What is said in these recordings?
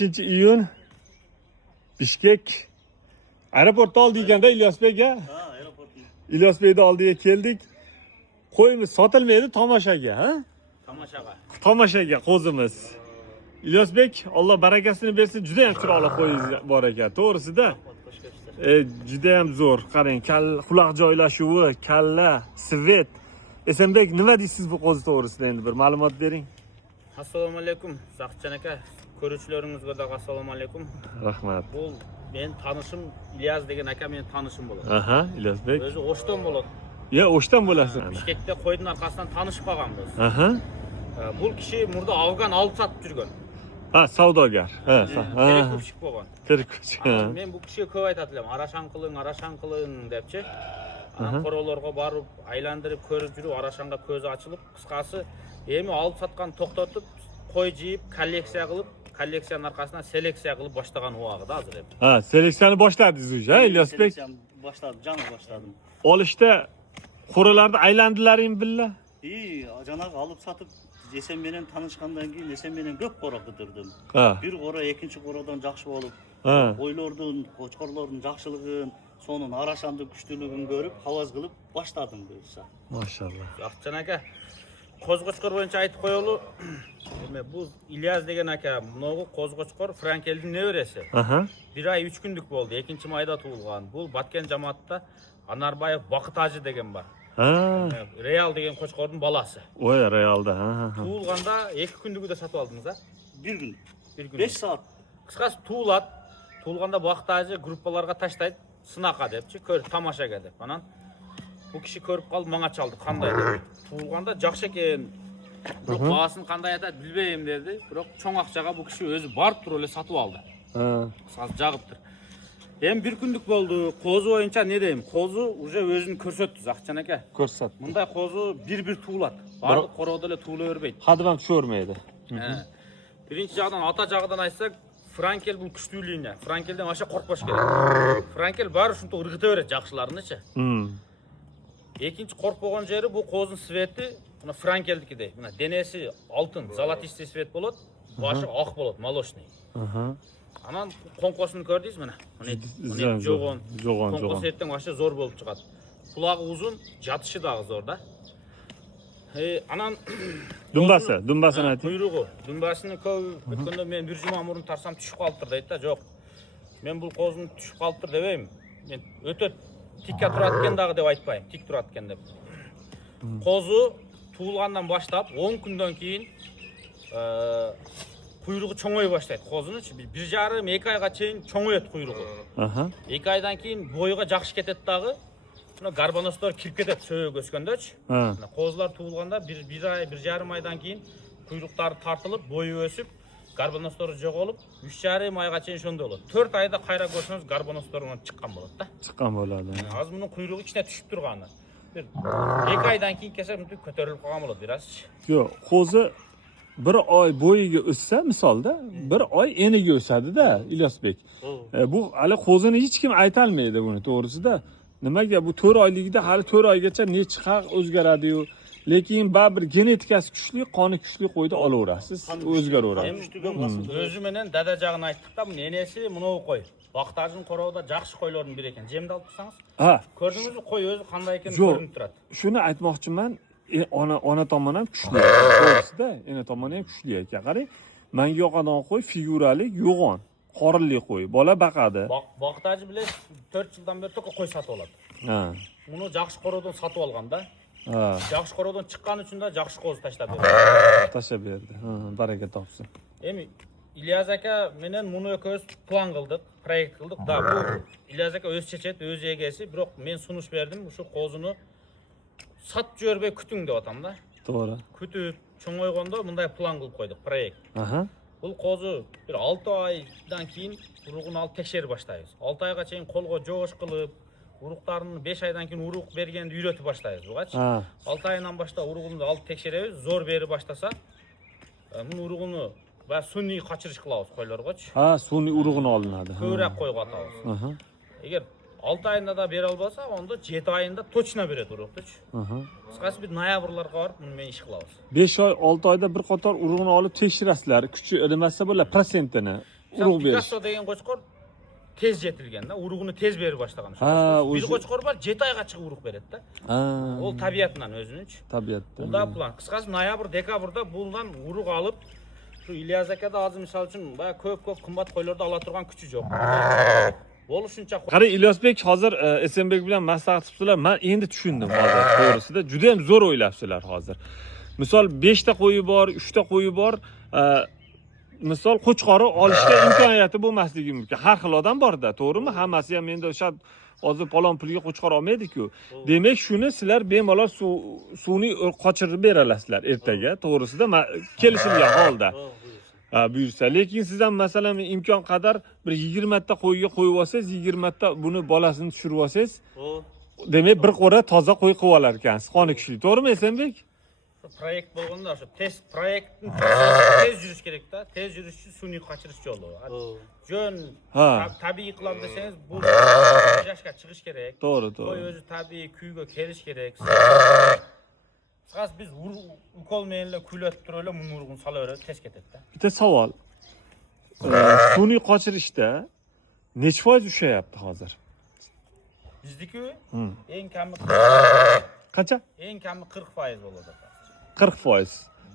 5-iyun Bishkek aeroportda oldi ekanda İlyas Beyga. Ha, aeroportda. İlyas Beyni oldiga keldik. Qo'yimiz sotilmaydi tomoshaga, ha? Tomoshaga qo'zimiz. İlyas Bek, Allah barakasini bersin. Juda ham chiroyli qo'yingiz bor ekan, to'g'risida. Juda ham zo'r. Qarang, quloq joylashuvi, kalla, svet. Esenbek, nima deysiz bu qo'zi to'g'risida endi bir ma'lumot bering. Assalomu alaykum, Zaqitjon aka. Ko'ruvchilaringizga da assalomu alaykum. Rahmat. Bu men tanishim İlyas degan aka men tanishim bo'ladi. Aha, İlyas Bek. O'zi O'shdan bo'ladi. Ya, O'shdan bo'lasiz. Bishkekda qo'yning orqasidan tanishib qolganmiz. Aha. Bu kishi murda Afgan olib sotib yurgan. Ha, savdogar. Ha, Terkupchik bo'lgan. Terkupchik. Men bu kishiga ko'p aytadilar, arashan qiling debchi. Qorovlarga borib, aylantirib ko'rib yurib, arashanga ko'zi ochilib, qisqasi, emi olib sotgan to'xtatib, qo'y jiyib, kolleksiya qilib, kolleksiyaning orqasidan seleksiya qilib boshlagan vaqtida hozir hep. Ha, seleksiyani boshladingiz o'zi, ha, İlyas Bek. Başladım, canım başladım. Olishda qo'ralarni aylandilaring billa. Canağı alıp satıp desem menen tanışkandan keyin desem menen köp qora qıdırdım. Ha. Bir qora ikinci qoradan жақсы olup, Ha. qo'ylardan, qo'chqorlardan жақсылыгын, sonun araşandı güçlülüğün görüp, havas qılıp başladım buyursa. Maşallah. Zaqitjon aka, qo'zg'ochqor bo'yicha aytib qo'yaylik. Bu İlyas degan aka, bunaqa qo'zg'ochqor Frankelning nevarasi. Aha. 1 ay 3 kunlik bo'ldi, 2-mayda tug'ilgan. Bu Batken jamoatda Anarbayev Baqitaji degan bor. Ha. Real degan qo'chqorning balasi. Oy, Realda. Ha. Tug'ilganda 2 kunligida sotib oldingiz, ha? Bir gün, Bir gün. 5 saat. Qisqasi tug'ilganda Baqitaji gruppalarga tashlaydi, sinaqa debchi, ko'r tomoshaga deb. Mana bu kishi ko'rib qolib, menga chaldi, qanday deb. Tug'ilganda yaxshi ekan. Biroq bahosin qanday aytadi bilmayman dedi. Biroq cho'ng aqchaga bu kishi o'zi borib turib ele sotib oldi. Ha. Qisqasi jag'ibdir. Hem bir kunluk bo'ldi. Qo'zi bo'yicha ne deyim? Qo'zi уже o'zini ko'rsatdi, Zaqitjon aka. Ko'rsat. Bunday qo'zi bir tug'iladi. Barliq qorovdalar tug'ilavermaydi. Hadam tushirmaydi. Birinchi jag'dan, ota jag'idan aytsak, Frankel bu kuchli liniya. Frankeldan aşağı qo'rqmash kerak. Frankel bari shunta irg'itaveradi yaxshilarini-chi. Ikkinchi qo'rqmagan jeri bu qo'zining sveti, buni Frankelnikidek. Buni denesi oltin, zolotistый svet bo'ladi, boshi oq bo'ladi, молочный. Anan qo'nqosini ko'rdingiz mana. Buni jo'g'on. Qo'nqos etdan boshi zo'r bo'lib chiqadi. Qulog'i uzun, jatishi da zo'rda. Anan dumbasini ayting. Buyrug'i. Dumbasini ko'p o'tganda men bir juma murun tarsam tushib qolibdir deydi-da, yo'q. Men bu qo'zini tushib qolibdir demayman. Men o'ta tikka turatgandagi deb aytmayman, tik turatgan deb. Qo'zi tug'ilgandan boshlab 10 kundan keyin quyruğu cho'ng'oy boshlaydi qo'zini-chi. 1,5-2 oyga chayin cho'ng'oyadi quyruğu. Aha. 2 oydan keyin bo'yiga yaxshi ketadi-dagi. Buna garbanoslar kirib ketadi söğüp o'sganda-chi. Qo'zlar tug'ilganda 1 oy, 1,5 oydan keyin quyruqlari tartılib, bo'yi o'sib, garbanoslar yo'qolib, 3,5 oyga chayin shunday bo'ladi. 4 oyda qayra ko'rsangiz garbanoslar undan chiqqan bo'ladi-da. Chiqqan bo'ladi. Hozir buning quyruği ichine tushib turgani. 2 oydan keyin kelsa, bunday ko'tarilib qolgan bo'ladi biroz. Yo'q, qo'zi 1 oy bo'yiga o'ssa, misolda 1 oy eniga o'sadi-da, İlyas Bek. Bu hali qo'zini hech kim aytolmaydi buni, to'g'risida. Nimaga bu 4 oyligida hali 4 oygacha necha xil o'zgaradi-yu, lekin baribir genetikasi kuchli, qoni kuchli qo'yda olaverasiz, o'zgaraveradi. O'zi menen dadajag'ini aytdik-da, bu nenesi buni qo'y. Baqtajning qorovda yaxshi qo'ylarning biri ekan. Jemda olib tursangiz? Ha. Ko'rdingizmi, qo'y o'zi qanday ekanini ko'rinib turadi. Shuni aytmoqchiman, ona tomon ham kuchli, to'g'risida, ena tomoni ham kuchli ekan. Qarang, menga yoqadigan qo'y figurali, yo'g'on. Qorinli qo'y, bola baqadi. Baqtaji bilan 4 yildan beri to'qa qo'y sotib oladi. Ha. Uni yaxshi qorovdan sotib olganda, ha. Yaxshi qorovdan chiqqani uchun da yaxshi qo'z tashlab berdi. Tashlab berdi. Ha, baraka topsin. Endi İlyas aka menen buni ko'z plan qildik, proyekt qildik. Da bu İlyas aka o'z chechet, o'z egasi, biroq men sunish berdim, shu qo'zini sotib jo'rbay kuting deb atamda. To'g'ri. Kutib, cho'ng'oyganda bunday plan qilib qo'ydik, proyekt. Aha. Bu qo'zi bir 6 oydan keyin urug'ini olib tekshirib boshlaymiz. 6 oyga chayin qo'lga jo'sh qilib, uruqlarini 5 oydan keyin uruq berganda uyratib boshlaymiz. Bugachi 6 oydan boshlab urug'ini olib tekshiramiz, zo'r berib boshlasa, bu urug'ini va sun'iy qochirish qilamiz qo'ylarga-chi. Ha, sun'iy urug'ini olinadi. Ko'rak qo'yga atamiz. Aha. Agar 6 oyda da bera olsa, onda 7 oyda точно beradi uruqni-chi. Aha. Qisqasi bir noyabrlarga borib, buni men ish qilamiz. 5 oy, 6 oyda bir qator urug'ini olib tekshirasizlar. Kuchi nimasi bo'lar, prosentini. urug' berish. Picasso degan qo'chqor tez jetilganda, urug'ini tez bera boshlagan. Ha, Bir o'zi- qo'chqor bor 7 oyga chiqib urug' beradi-da. Ha, Ol tabiatdan o'zining-chi. tabiatda. Bunda plan. Qisqasi noyabr, dekabrda bundan urug' olib, shu Ilyos akada hozir misol uchun baya ko'p qimmat qo'ylarda ola turgan kuchi yo'q. Bo'lishuncha Qarang, Ilyosbek hozir Esenbek bilan maslahat qilibsizlar. Men endi tushundim hozir to'g'risida. Juda ham zo'r o'ylabsizlar hozir. Misol 5 ta qo'yi bor, 3 ta qo'yi bor, misol qo'chqori olishga imkoniyati bo'lmasligi mumkin. Har xil odam bor-da, to'g'rimi? Hammasi ham endi o'sha hozir palon pulga qo'chqor olmaydi-ku. Demak, shuni sizlar bemalol suvni qochirib beralasizlar ertaga, to'g'risida kelishilgan holda. Buyursa, lekin siz ham masalan imkon qadar bir 20 ta qo'yga qo'yib olsangiz, 20 ta buni bolasini tushirib olsangiz, demak bir qo'ra toza qo'y qilib olar ekansiz, qoni kuchli. To'g'rimi, Esenbek? proyekt bo'lganda o'sha test proyektni tez yurish kerak-da. Tez yurish uchun sun'iy qochirish yo'li. Jo'n tabiiy qilib desangiz, bu yashashga chiqish kerak. To'g'ri. Qo'y o'zi tabiiy kuyga kelish kerak. Qas biz ukolmenlar kuylatib turiblar, mumurg'un salaverib tez ketadi-da. Bitta savol. Sun'iy qochirishda necha foiz ushayapti hozir? Bizniki eng kami Qancha? eng kami 40% bo'ladi. 40%.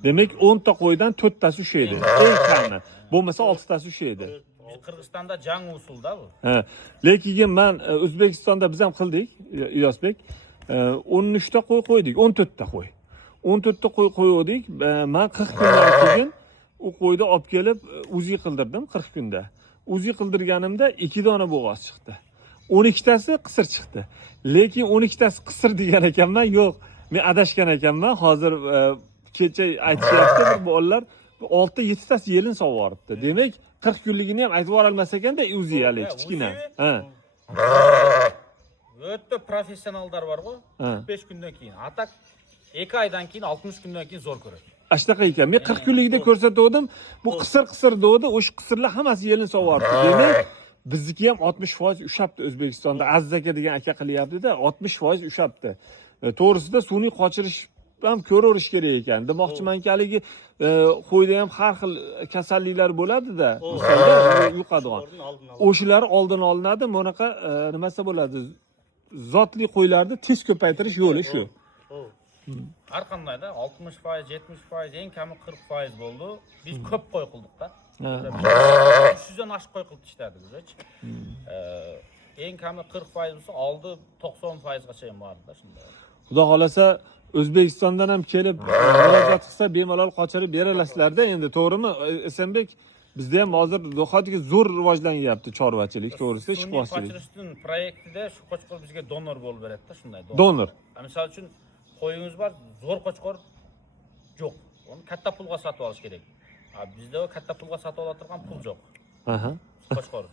Demak 10 ta qo'ydan 4 tasi ushaydi. Eng kami. Bo'lmasa 6 tasi ushaydi. Biz Qirg'izistonda jang usulda bu. Lekin men O'zbekistonda biz ham qildik, Ilyosbek. 13 ta qo'y qo'ydik, 14 ta qo'y. 14 ta qo'y qo'ydik. Men 40 kundan keyin u qo'yni olib kelib uzi qildirdim 40 kunda. Uzi qildirganimda 2 dona bo'g'oz chiqdi. 12 tasi qisir chiqdi. Lekin 12 tasi qisir degan ekanman, yo'q. Men adashgan ekanman. Hozir kecha aytishyapti bir bolalar 6-7 tasi yelin sovuribdi. Demak, 40 kunligini ham aytib olmas ekanda, uzi hali kichkina. O'ta professionallar bor-ku, 45 kundan keyin. Atak 2 oydan keyin 60 kundan keyin zo'r ko'radi. Ashtaqa ekan. Men 40 kunligida ko'rsatdim. Bu qisir degdi, o'sha qisirlar hammasi yelin sovuribdi. Demak, bizniki ham 60% ushabdi O'zbekistonda. Aziz aka degan aka qilyapti-da, 60% ushabdi. To'g'risida sun'iy qochirish ham ko'raverish kerak ekan. Demoqchimanki, haligi qo'yda ham har xil kasalliklar bo'ladi-da, misolda yuqadigan. O'shalar oldin olinadi, bunaqa nimasi bo'ladi? Zotli qo'ylarni tez ko'paytirish yo'li shu. Har qandayda 60%, 70%, eng kami 40% bo'ldi. Biz ko'p qo'y qildik-da. 300 dan oshib qo'y qilib ishladik biz-chi. Eng kami 40% bo'lsa, oldi 90% gacha ham bordi-da shunda. Xudo xolasa O'zbekistondan ham kelib murojaat qilsa bemalol qochirib beralasizlar-da endi, to'g'rimi? Esenbek, bizda ham hozir nihoyatda zo'r rivojlanyapti chorvachilik, to'g'risida ishqibozchilik. Qochirishning proyektida shu qo'chqor bizga donor bo'lib beradi-da, shunday. Donor. Misol uchun qo'yingiz bor, zo'r qo'chqor yo'q. Uni katta pulga sotib olish kerak. Bizda katta pulga sotib oladigan pul yo'q. Qo'chqor.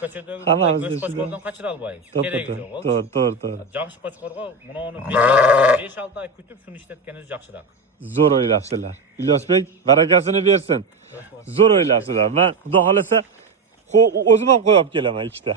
Ko'chadagi go'sht qo'chqordan qochira olmaymiz. Keragi yo'q. To'g'ri. Yaxshi qo'chqorga buni 5-6 oy kutib shuni ishlatganingiz yaxshiroq. Zo'r o'ylabsizlar. Ilyosbek, barakasini bersin. Zo'r o'ylabsizlar. Men xudo xolasa o'zim ham qo'yib kelaman ikkita.